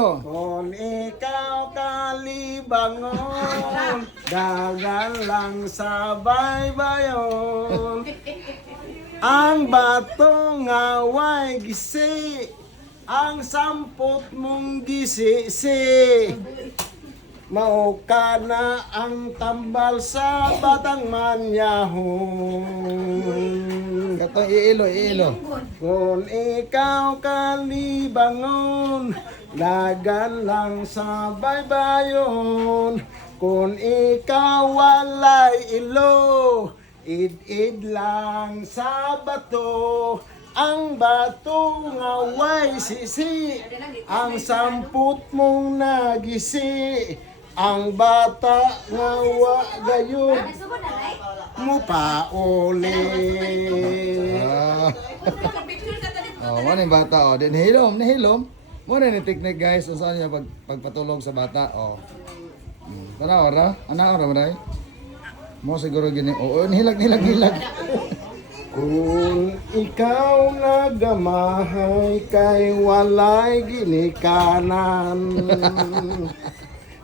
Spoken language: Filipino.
Kung ikaw kalibangon, dagan lang sa baybayon. Ang bato nga way gisi, ang sampot mong gisi-si. Mao ka na ang tambal sa batang manyahon. Kato iilo. Kung ikaw kalibangon, lagan lang sa baybayon. Kung ikaw walay ilo, id-id lang sa bato. Ang bato nga way sisi, ang samput mong nagisi. Ang bata nga wa gayud mo pauli. Mo ni bata din nahilom. Mo na ni technique guys, usahan niya pagpatulog sa bata. Tanaw ra, ana ra maray. Mo siguro gini. Nilag. Kung ikaw nagamahay kay walay ginikanan.